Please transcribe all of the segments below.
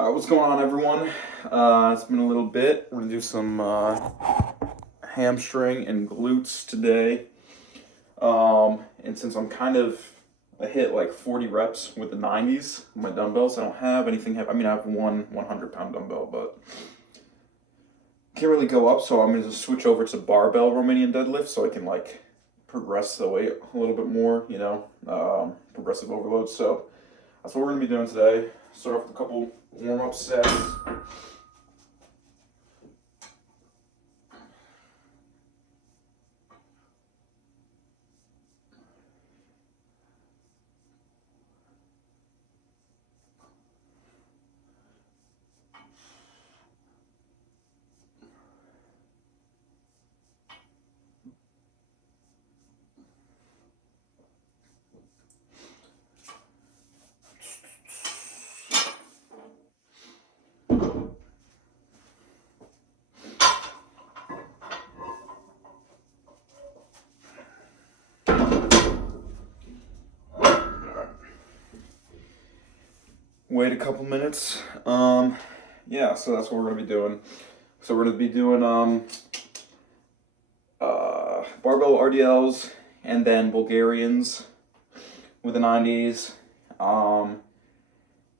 What's going on, everyone? It's been a little bit. We're gonna do some hamstring and glutes today. And since I hit like 40 reps with the 90s, my dumbbells. I don't have anything heavy. I mean, I have one 100-pound dumbbell, but can't really go up. So I'm gonna just switch over to barbell Romanian deadlift, so I can like progress the weight a little bit more. Progressive overload. So that's what we're gonna be doing today. Start off with a couple warm-up sets. Wait a couple minutes. Yeah, so that's what we're gonna be doing. So we're gonna be doing barbell RDLs and then Bulgarians with the 90s.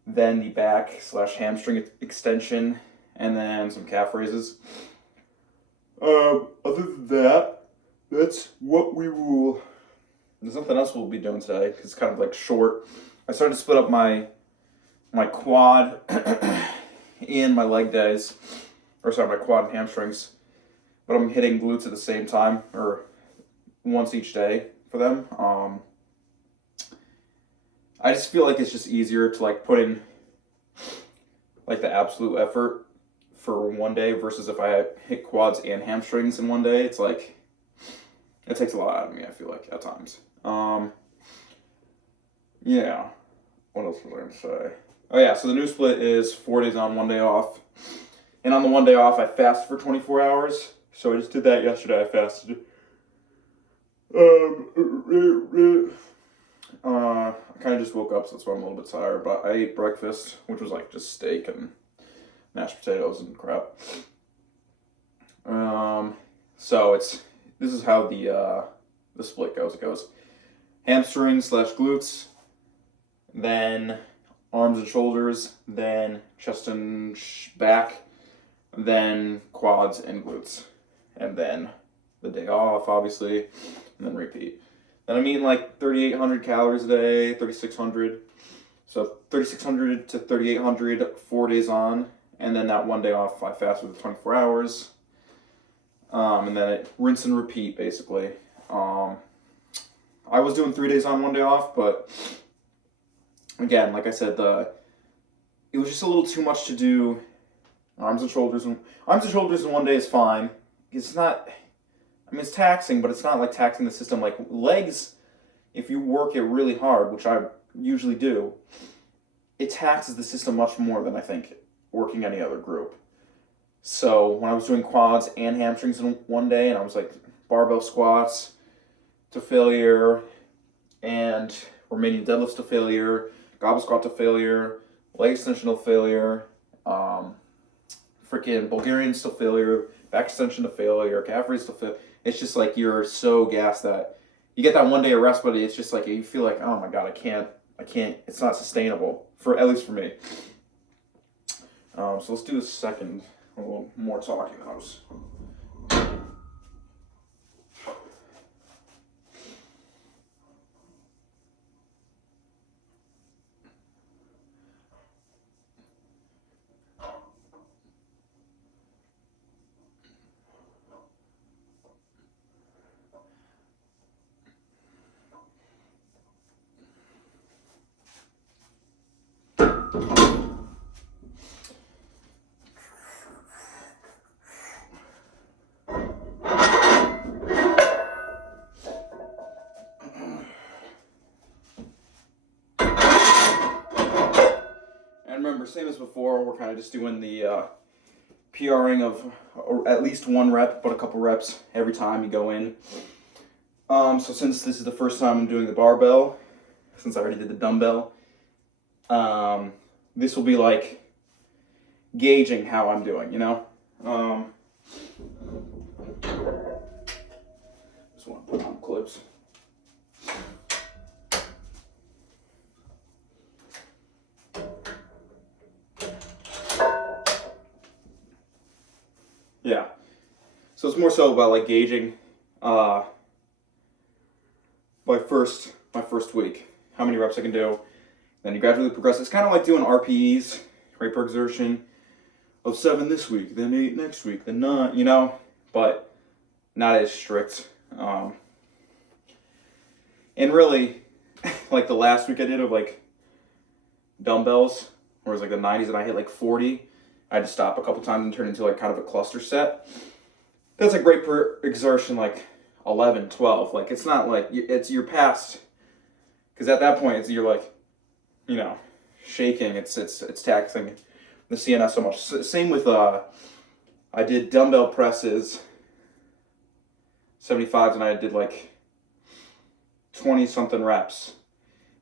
Then the back / hamstring extension, and then some calf raises. Other than that, that's what we will. There's nothing else we'll be doing today. It's kind of like short. I started to split up my quad and my leg days, my quad and hamstrings, but I'm hitting glutes at the same time, or once each day for them. I just feel like it's just easier to like put in like the absolute effort for one day versus if I hit quads and hamstrings in one day. It's like it takes a lot out of me, I feel like, at times. Yeah. What else was I gonna say? Oh yeah, so the new split is 4 days on, 1 day off. And on the 1 day off, I fast for 24 hours. So I just did that yesterday. I fasted. I kind of just woke up, so that's why I'm a little bit tired. But I ate breakfast, which was like just steak and mashed potatoes and crap. So this is how the split goes. It goes hamstring / glutes, then arms and shoulders, then chest and back, then quads and glutes, and then the day off, obviously, and then repeat. Then I'm eating like 3,800 calories a day, 3,600. So 3,600 to 3,800, 4 days on, and then that 1 day off, I fast for 24 hours. And then it rinse and repeat, basically. I was doing 3 days on, 1 day off, but again, like I said, it was just a little too much to do. Arms and shoulders in 1 day is fine. It's not. I mean, it's taxing, but it's not like taxing the system. Like legs, if you work it really hard, which I usually do, it taxes the system much more than I think working any other group. So when I was doing quads and hamstrings in 1 day, and I was like barbell squats to failure, and Romanian deadlifts to failure, goblet squat to failure, leg extension to failure, freaking Bulgarians to failure, back extension to failure, calf raise to failure. It's just like you're so gassed that you get that 1 day of rest, but it's just like you feel like, oh my god, I can't. It's not sustainable at least for me. So let's do a little more talking. And remember, same as before, we're kind of just doing the PRing of at least 1 rep, but a couple reps every time you go in. So since this is the first time I'm doing the barbell, since I already did the dumbbell, this will be like gauging how I'm doing, you know? Just want to put on clips. Yeah. So it's more so about like gauging my first week, how many reps I can do. Then you gradually progress. It's kind of like doing RPEs, rate per exertion, of 7 this week, then 8 next week, then 9, you know, but not as strict. And really, like the last week I did of like dumbbells, where it was like the 90s and I hit like 40. I had to stop a couple times and turn into like kind of a cluster set. That's like rate per exertion, like 11, 12. Like it's not like, it's you're past, because at that point you're like, you know, shaking. It's taxing the CNS so much. Same with I did dumbbell presses, 75s, and I did like 20 something reps.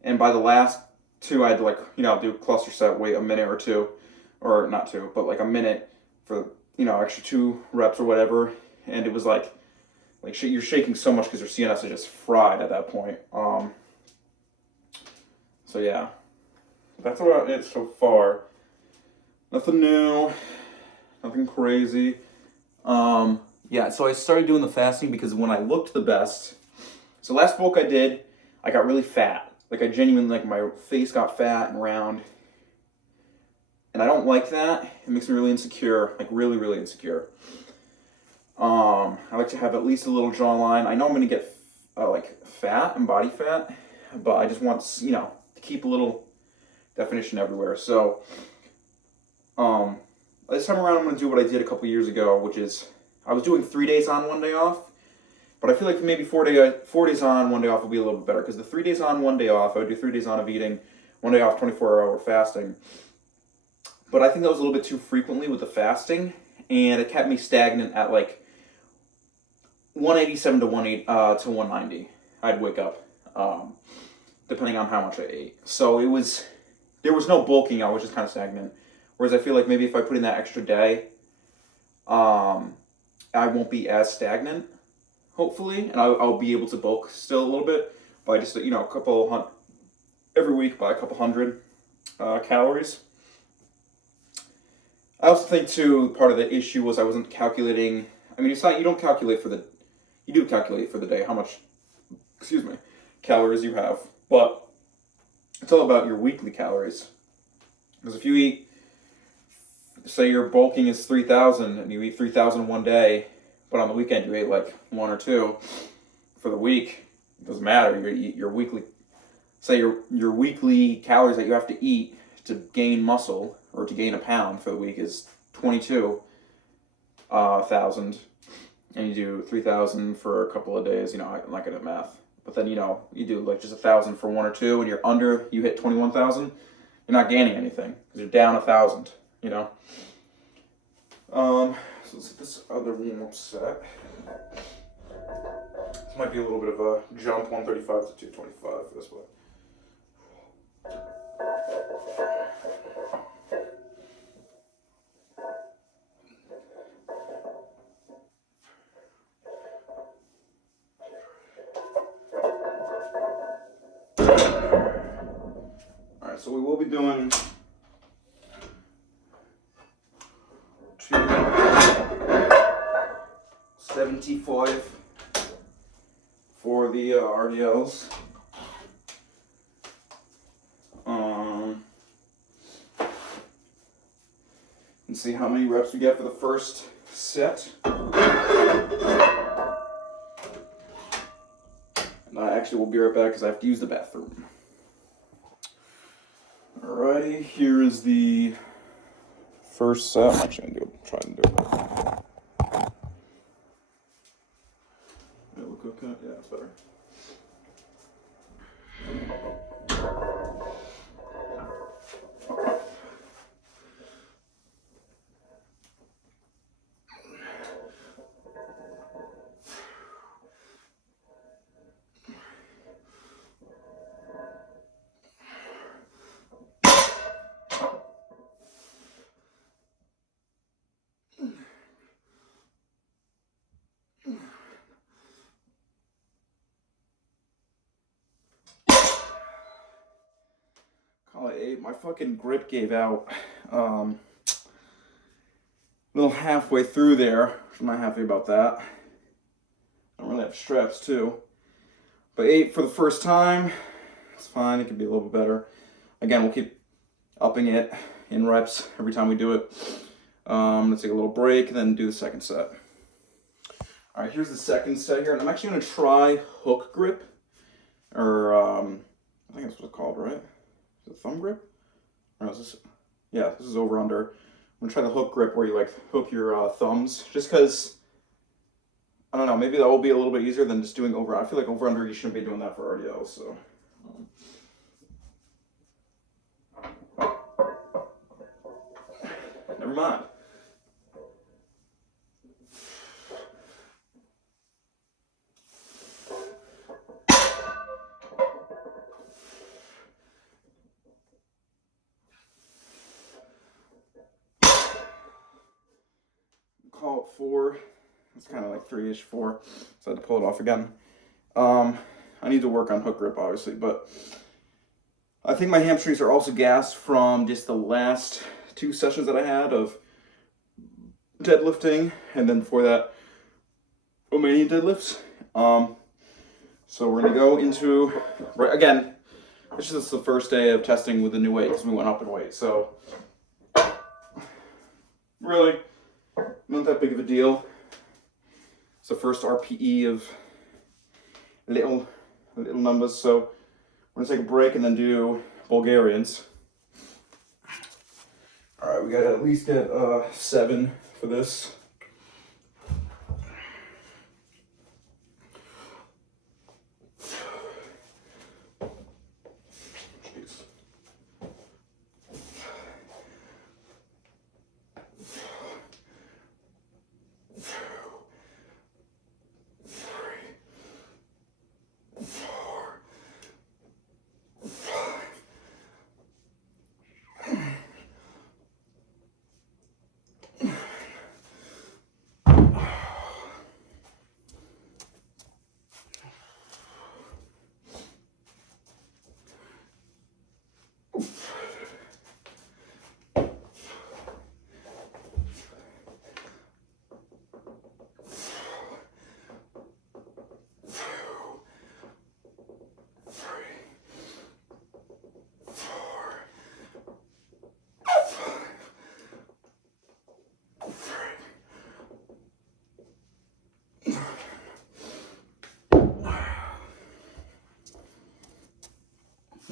And by the last 2, I had to like, you know, do cluster set, wait a minute or 2, or not 2, but like a minute for, you know, extra 2 reps or whatever. And it was like you're shaking so much because your CNS is just fried at that point. So yeah, that's about it so far. Nothing new, nothing crazy. Yeah, so I started doing the fasting because when I looked the best, so last bulk I did, I got really fat. Like I genuinely, like my face got fat and round. And I don't like that. It makes me really insecure, like really, really insecure. I like to have at least a little jawline. I know I'm gonna get like fat and body fat, but I just want, you know, to keep a little definition everywhere. So, this time around I'm gonna do what I did a couple years ago, which is I was doing 3 days on, 1 day off. But I feel like maybe 4 days on, 1 day off will be a little bit better, because the 3 days on, 1 day off, I would do 3 days on of eating, 1 day off, 24-hour fasting. But I think that was a little bit too frequently with the fasting, and it kept me stagnant at like 187 to 190. I'd wake up, depending on how much I ate. So there was no bulking. I was just kind of stagnant. Whereas I feel like maybe if I put in that extra day, I won't be as stagnant, hopefully, and I'll be able to bulk still a little bit by just, you know, every week by a couple hundred calories. I also think too, part of the issue was I wasn't calculating. I mean, it's not, you do calculate for the day how much, calories you have, but it's all about your weekly calories. Because if you eat, say your bulking is 3,000 and you eat 3,000 1 day, but on the weekend you ate like 1 or 2 for the week, it doesn't matter. Your weekly, say your weekly calories that you have to eat to gain muscle or to gain a pound for the week is 22,000, and you do 3,000 for a couple of days. You know, I'm not good at math, but then, you know, you do like just 1,000 for 1 or 2, and you hit 21,000. You're not gaining anything because you're down 1,000. You know. So let's hit this other warm-up set. This might be a little bit of a jump, 135 to 225 for this one. Alright, so we will be doing 275 for the RDLs. And see how many reps we get for the first set. And I actually will be right back because I have to use the bathroom. Alrighty, here is the first set. I'm actually gonna try and do it. Look okay. Yeah, it's better. my fucking grip gave out a little halfway through there. I'm not happy about that. I don't really have straps too. But 8 for the first time. It's fine. It could be a little bit better. Again, we'll keep upping it in reps every time we do it. Let's take a little break and then do the second set. All right, here's the second set here. And I'm actually going to try hook grip. Or, I think that's what it's called, right? Is it thumb grip? Or is this? Yeah, this is over under. I'm going to try the hook grip where you like hook your thumbs. Just because, I don't know, maybe that will be a little bit easier than just doing over. I feel like over under, you shouldn't be doing that for RDL, so. Never mind. Call it 4. It's kind of like 3-ish, 4. So I had to pull it off again. I need to work on hook grip, obviously, but I think my hamstrings are also gassed from just the last 2 sessions that I had of deadlifting, and then before that, Romanian deadlifts. So we're gonna go into, right, again, this is the first day of testing with the new weight because we went up in weight. So really, not that big of a deal. It's the first RPE of little numbers. So we're gonna take a break and then do Bulgarians. All right, we gotta at least get 7 for this.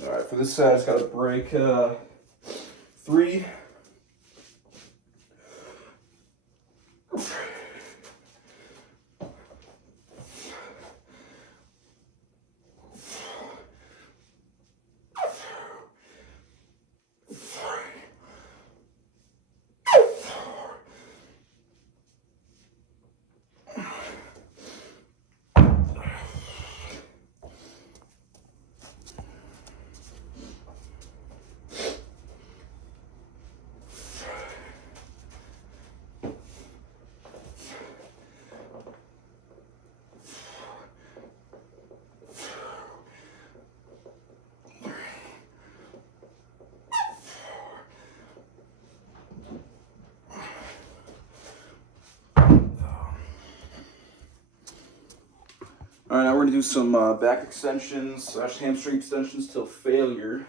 All right, for this set, I just got to break 3. All right, now we're gonna do some back extensions / hamstring extensions till failure.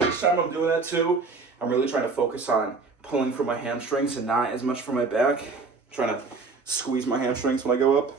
Each time I'm doing that too, I'm really trying to focus on pulling for my hamstrings and not as much for my back. I'm trying to squeeze my hamstrings when I go up.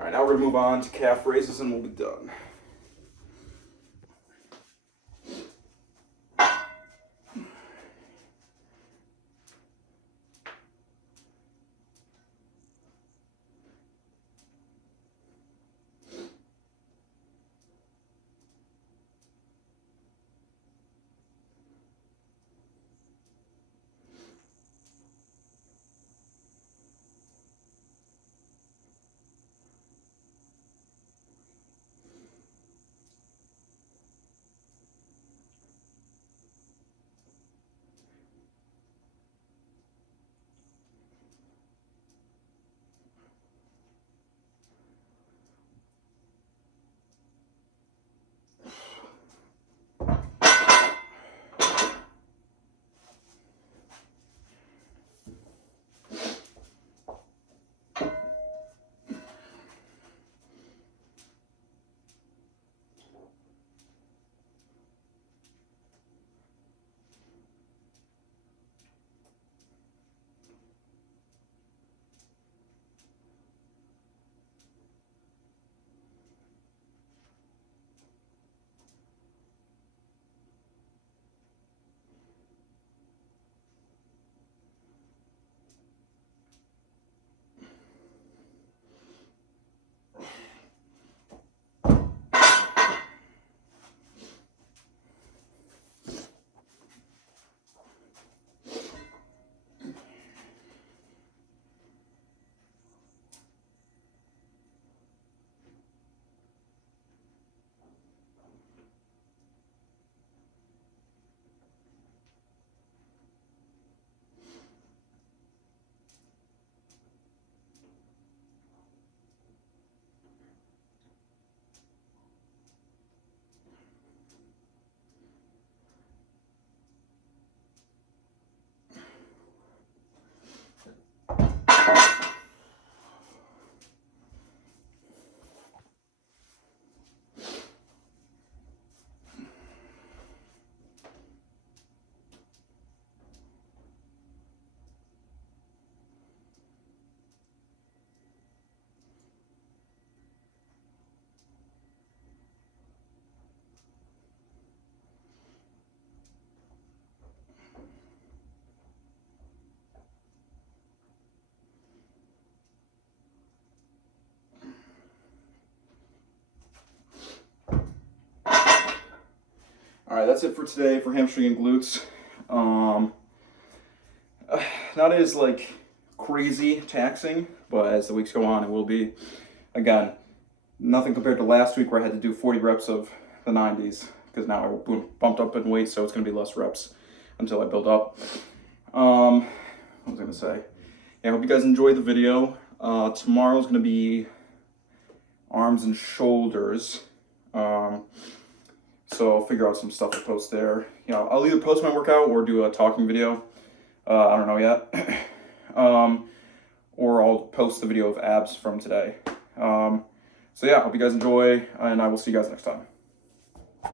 Alright, now we're going to move on to calf raises and we'll be done. right, that's it for today for hamstring and glutes. Not as like crazy taxing, but as the weeks go on, it will be. Again, nothing compared to last week where I had to do 40 reps of the 90s, because now I bumped up in weight, so it's going to be less reps until I build up. What was I going to say? Yeah, I hope you guys enjoyed the video. Tomorrow's going to be arms and shoulders. So I'll figure out some stuff to post there. You know, I'll either post my workout or do a talking video. I don't know yet. Or I'll post the video of abs from today. So yeah, hope you guys enjoy, and I will see you guys next time.